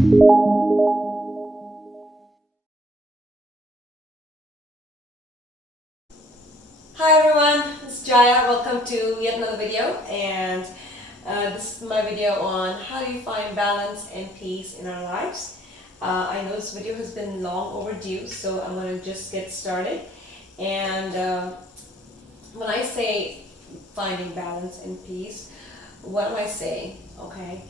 Hi everyone, this is Jaya. Welcome to yet another video, and this is my video on how do you find balance and peace in our lives. I know this video has been long overdue, so I'm going to just get started. And when I say finding balance and peace, what am I saying? Okay,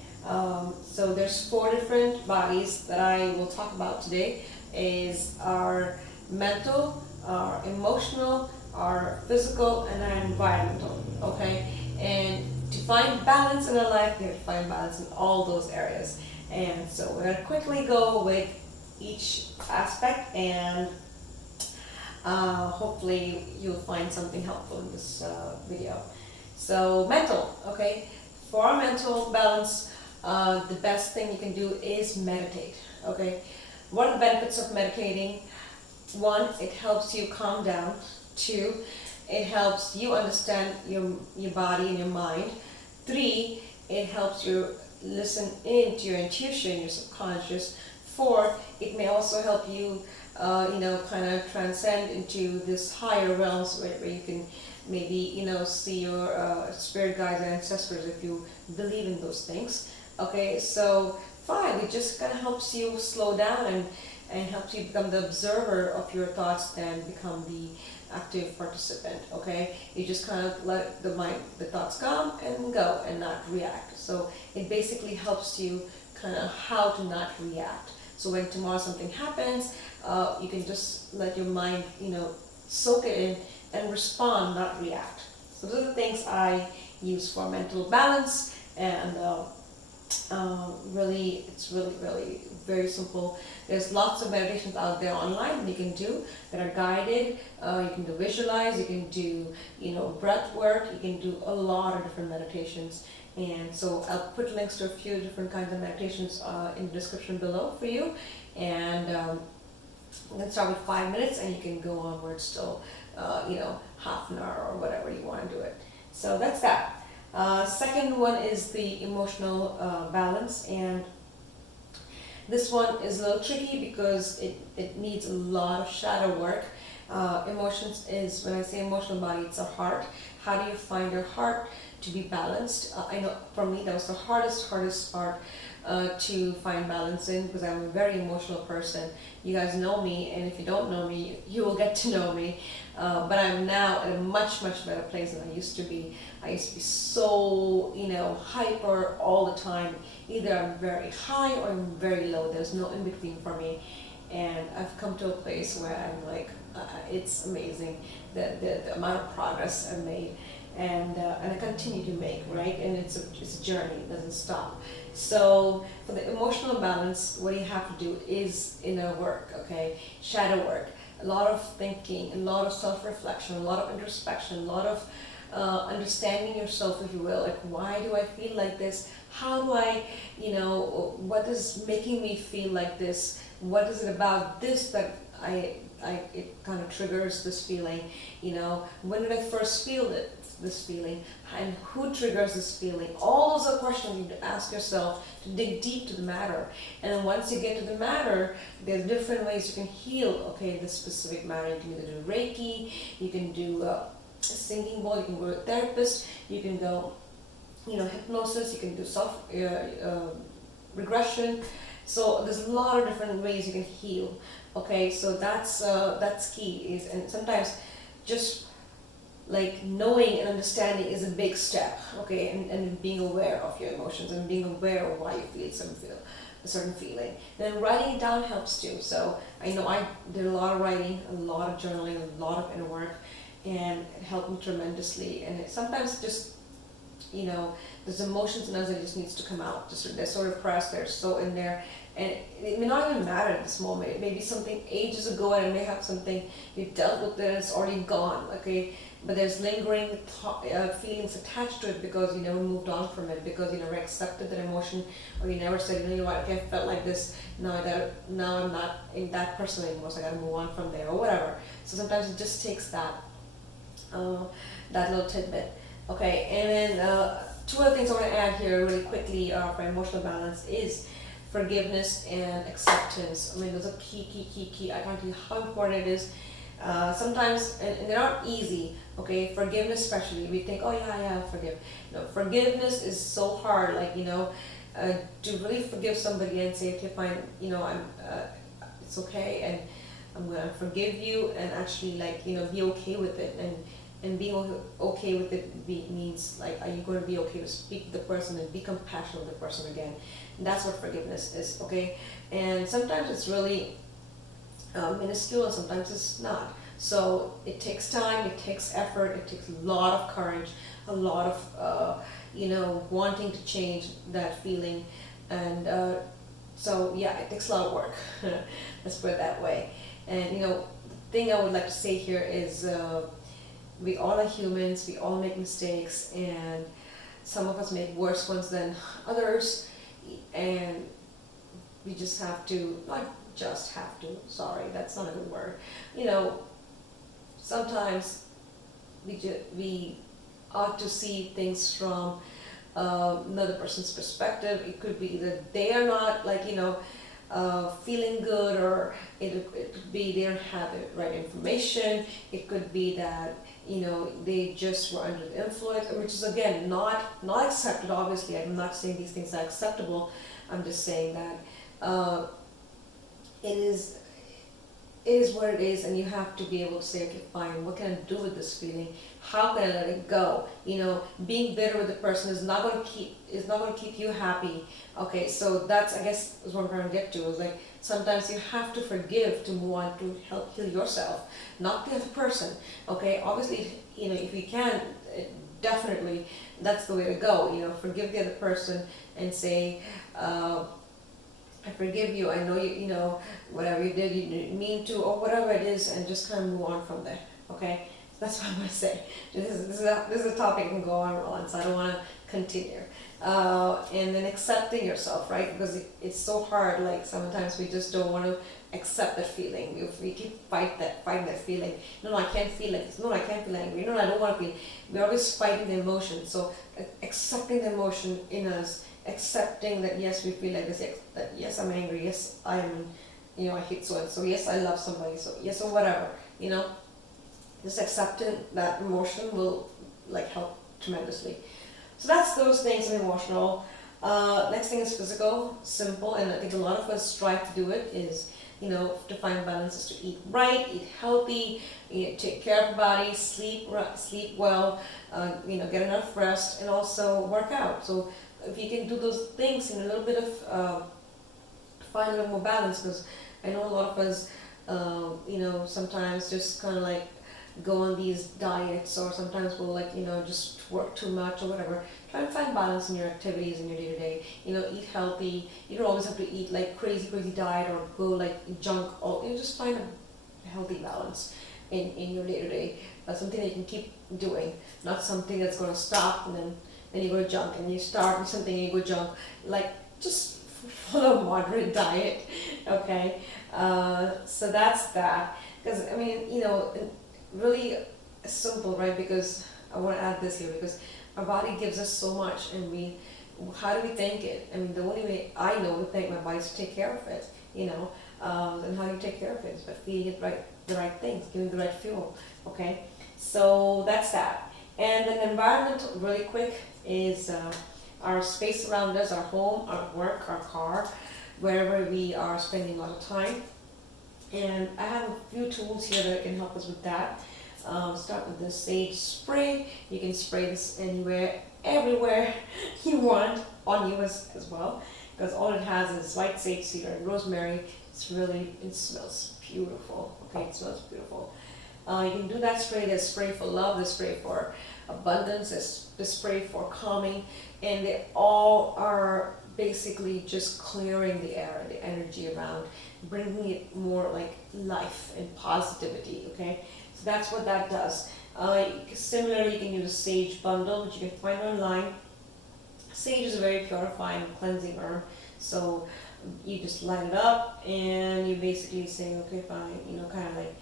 so there's 4 different bodies that I will talk about today. Is our mental, our emotional, our physical, and our environmental. Okay, and to find balance in our life, we have to find balance in all those areas. And so we're gonna quickly go with each aspect, and hopefully you'll find something helpful in this video. So mental, okay, for our mental balance, the best thing you can do is meditate. Okay, what are the benefits of meditating? 1, it helps you calm down. 2, it helps you understand your body and your mind. 3, it helps you listen into your intuition, your subconscious. 4, it may also help you, kind of transcend into this higher realms where you can maybe, see your spirit guides and ancestors if you believe in those things. Okay, so 5, it just kind of helps you slow down and helps you become the observer of your thoughts than become the active participant. Okay, you just kind of let the thoughts come and go and not react. So it basically helps you kind of how to not react. So when tomorrow something happens, you can just let your mind, soak it in and respond, not react. So those are the things I use for mental balance, and it's really very simple. There's lots of meditations out there online that you can do that are guided. You can do visualize, you can do breath work, you can do a lot of different meditations. And so I'll put links to a few different kinds of meditations in the description below for you. And let's start with 5 minutes, and you can go onwards till half an hour or whatever you want to do it. So that's that. Second one is the emotional balance, and this one is a little tricky because it needs a lot of shadow work. Emotions is, when I say emotional body, it's a heart. How do you find your heart to be balanced? I know for me that was the hardest part to find balance in, because I'm a very emotional person. You guys know me, and if you don't know me, you will get to know me. But I'm now at a much better place than I used to be. I used to be so hyper all the time. Either I'm very high or I'm very low. There's no in between for me. And I've come to a place where I'm like, it's amazing the amount of progress I've made, and I continue to make, right? And it's a journey, it doesn't stop. So for the emotional balance, what you have to do is inner work, okay? Shadow work, a lot of thinking, a lot of self-reflection, a lot of introspection, a lot of understanding yourself, if you will. Like, why do I feel like this? How do I, what is making me feel like this? What is it about this that it kind of triggers this feeling? When did I first feel this feeling, and who triggers this feeling? All those are questions you need to ask yourself to dig deep to the matter. And then once you get to the matter, there's different ways you can heal, okay, this specific matter. You can either do Reiki, you can do a singing bowl, you can go to a therapist, you can go, hypnosis, you can do self regression. So there's a lot of different ways you can heal. Okay, so that's key. And sometimes just like knowing and understanding is a big step, okay, and being aware of your emotions and being aware of why you feel a certain feeling. Then writing it down helps too. So I know I did a lot of writing, a lot of journaling, a lot of inner work, and it helped me tremendously. And it sometimes just, there's emotions in us that just needs to come out. They're so repressed, they're so in there, and it may not even matter at this moment. It may be something ages ago, and it may have something you dealt with and it's already gone, okay? But there's lingering feelings attached to it because you never moved on from it, because you never accepted that emotion, or you never said, you know what, okay, I felt like this, now I'm not in that person anymore, so I gotta move on from there, or whatever. So sometimes it just takes that little tidbit. Okay, and then 2 other things I want to add here really quickly for emotional balance is forgiveness and acceptance. I mean, those are key. I can't tell you how important it is. Sometimes, and they're not easy, okay? Forgiveness, especially, we think, oh yeah, forgive. No, forgiveness is so hard, like, to really forgive somebody and say, okay, fine, it's okay, and I'm gonna forgive you, and actually, like, be okay with it, and being okay with it means, like, are you going to be okay to speak to the person and be compassionate with the person again? And that's what forgiveness is, okay? And sometimes it's really minuscule, and sometimes it's not. So it takes time, it takes effort, it takes a lot of courage, a lot of wanting to change that feeling, and so yeah, it takes a lot of work. Let's put it that way. And the thing I would like to say here is, we all are humans, we all make mistakes, and some of us make worse ones than others, and we just have to, not just have to, sorry, that's not a good word, sometimes we ought to see things from another person's perspective. It could be that they are not, like, feeling good, or it could be they don't have the right information. It could be that they just were under the influence, which is again not accepted. Obviously, I'm not saying these things are acceptable. I'm just saying that it is what it is, and you have to be able to say, okay, fine, what can I do with this feeling? How can I let it go? Being bitter with the person is not going to keep you happy. Okay, so that's, I guess, is what I'm trying to get to. Is like, sometimes you have to forgive to move on, to help heal yourself, not the other person. Okay, obviously, if you can, definitely, that's the way to go. Forgive the other person and say, I forgive you. I know whatever you did, you didn't mean to, or whatever it is, and just kind of move on from there. Okay, that's what I'm gonna say. This is a topic I can go on, so I don't want to continue. And then accepting yourself, right? Because it's so hard. Like, sometimes we just don't want to accept that feeling. We keep fighting that feeling. No, I can't feel like this. No, I can't feel angry. No, I don't want to feel. We're always fighting the emotion. So accepting the emotion in us. Accepting that yes, we feel like this, that yes, I'm angry, yes, I am, I hate so and so, yes, I love somebody, so yes, or whatever, just accepting that emotion will, like, help tremendously. So that's those things in emotional. Next thing is physical, simple, and I think a lot of us strive to do it, is to find balance, is to eat right, eat healthy, take care of the body, sleep well, get enough rest, and also work out. So if you can do those things in a little bit of, find a little more balance, because I know a lot of us, sometimes just kind of like go on these diets, or sometimes we'll, like, just work too much or whatever. Try to find balance in your activities in your day-to-day. Eat healthy. You don't always have to eat like crazy diet or go like junk. Or just find a healthy balance in your day-to-day. Something that you can keep doing, not something that's going to stop and then you go to junk, and you start with something and you go junk. Like, just follow a moderate diet, okay? So that's that. Because, I mean, really simple, right? Because I want to add this here, because our body gives us so much, and how do we thank it? I mean, the only way I know to thank my body is to take care of it, and how do you take care of it? Is by feeding it the right things, giving the right fuel, okay? So that's that. And then the environment, really quick, is our space around us, our home, our work, our car, wherever we are spending a lot of time. And I have a few tools here that can help us with that. Start with the sage spray. You can spray this anywhere, everywhere you want, on you as well, because all it has is white sage, cedar, and rosemary. It smells beautiful. Okay, it smells beautiful. You can do that spray. There's spray for love, there's spray for abundance, there's the spray for calming, and they all are basically just clearing the air, the energy around, bringing it more like life and positivity, okay? So that's what that does. Similarly, you can use a sage bundle, which you can find online. Sage is a very purifying, cleansing herb, so you just light it up, and you basically say, okay, fine, kind of like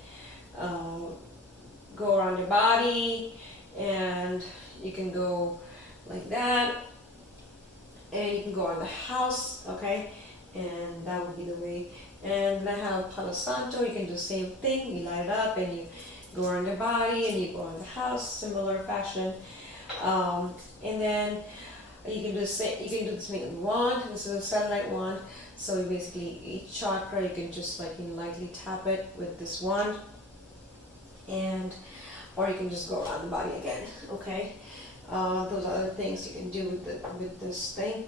go around your body, and you can go like that, and you can go around the house, okay, and that would be the way. And then I have Palo Santo. You can do the same thing. You light it up and you go around your body and you go around the house, similar fashion. And then you can do the same. You can do this with wand. This is a satellite wand. So basically, each chakra you can just like lightly tap it with this wand, and or you can just go around the body again. Okay, those are other things you can do with this thing.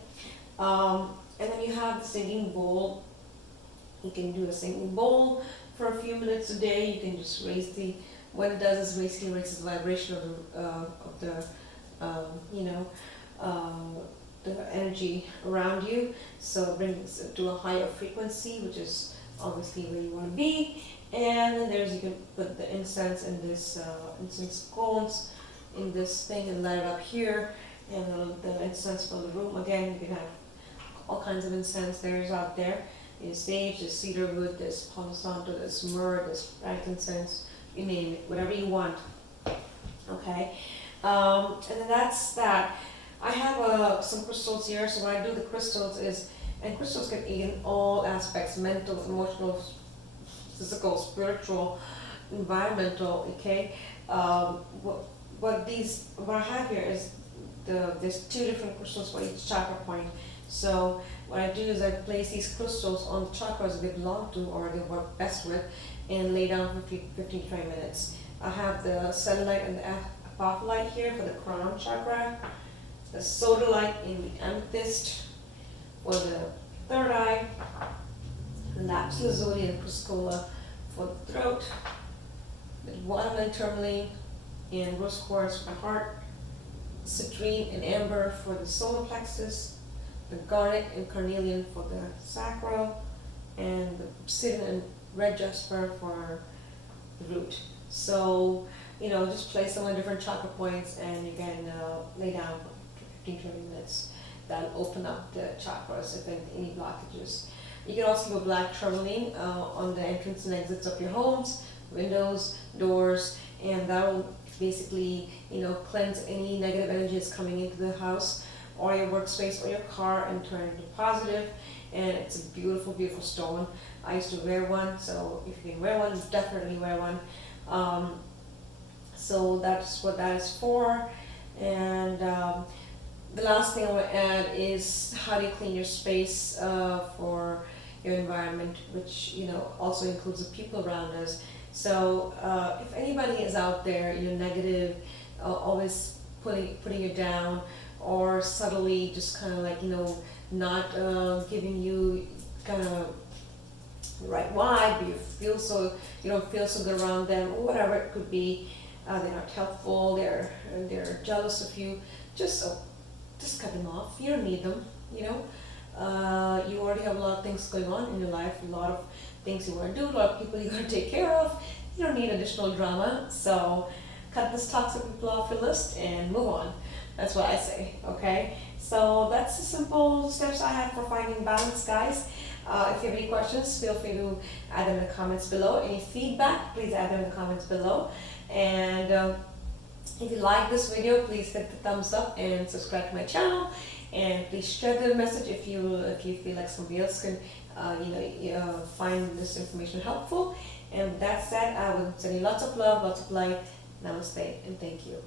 And then you have the singing bowl. You can do a singing bowl for a few minutes a day. You can just raise the, what it does is basically raises the vibration of the the energy around you. So it brings it to a higher frequency, which is obviously where you want to be. And then you can put the incense in this incense cones in this thing and light it up here. And the incense fill the room. Again, you can have all kinds of incense there's out there. There's sage, there's cedar wood, there's Palo Santo, there's myrrh, there's frankincense, you name it, whatever you want. Okay, and then that's that. I have some crystals here, so when I do the crystals and crystals can aid in all aspects, mental, emotional, physical, spiritual, environmental, okay? What I have here is there's 2 different crystals for each chakra point. So what I do is I place these crystals on the chakras they belong to or they work best with and lay down for 15 to 20 minutes. I have the sunlight and the apophyllite here for the crown chakra, the sodalite in the amethyst for the third eye, lapis lazuli and chrysocolla for the throat, the watermelon tourmaline and rose quartz for the heart, citrine and amber for the solar plexus, the garnet and carnelian for the sacral, and the obsidian and red jasper for the root. So, just place them on different chakra points and you can lay down for 15-20 minutes. That'll open up the chakras if any blockages. You can also do black tourmaline on the entrance and exits of your homes, windows, doors, and that'll basically, cleanse any negative energies coming into the house or your workspace or your car and turn it into positive. And it's a beautiful, beautiful stone. I used to wear one, so if you can wear one, definitely wear one. So that's what that is for. And the last thing I want to add is how do you clean your space for your environment, which also includes the people around us. So if anybody is out there, negative, always putting you down, or subtly just kind of like not giving you kind of the right vibe, you don't feel so good around them, or whatever it could be. They're not helpful. They're jealous of you. Just cut them off. You don't need them. You already have a lot of things going on in your life, a lot of things you want to do, a lot of people you got to take care of. You don't need additional drama. So cut this toxic people off your list and move on. That's what I say. Okay. So that's the simple steps I have for finding balance, guys. If you have any questions, feel free to add them in the comments below. Any feedback, please add them in the comments below. And if you like this video, please hit the thumbs up and subscribe to my channel. And please share the message if you feel like somebody else can find this information helpful. And with that said, I will send you lots of love, lots of light. Namaste and thank you.